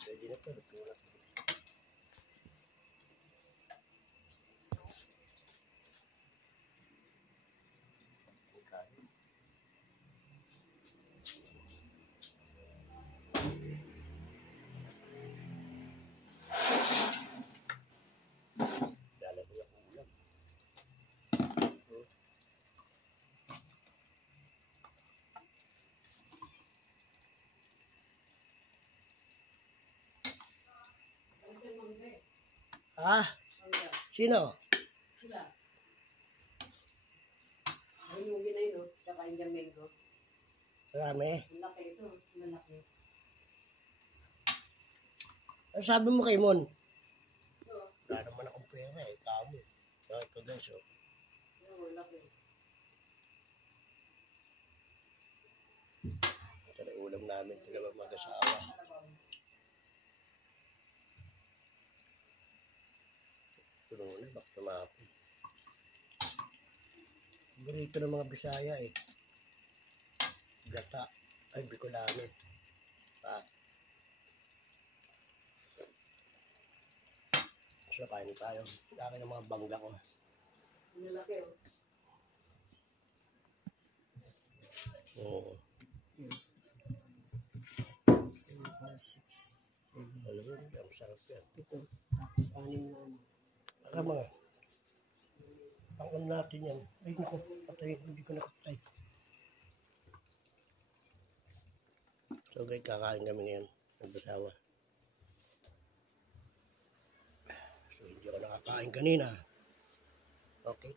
Pwede na ito. Luto na. Lalagay ang ulam. Ah? Sino? Sila. Ay, yung ginay, no? Tsaka yung mango. Marami. Malaki ito. Malaki. Ano sabi mo kay Mon? Wala naman akong pera eh. Tamo. So, ito guys, oh. Malaki. Ito na ulam namin. Dalawang mag-asawa. Ito na, bak tumapo. Ganito ng mga Bisaya eh. Gata. Ay, Bicolano. Ah. So, kain tayo. Laki ng mga bangga ko. Malaki, oh. Oo. Alam mo, ang sarap yan. Ito. Tapos anim na ano. Baka mga, pangan natin yan. Ay, naku, patay. Hindi ko nakapatay. So, guys, kakain kami ngayon. Nagbasawa. So, hindi ako nakakain kanina. Okay.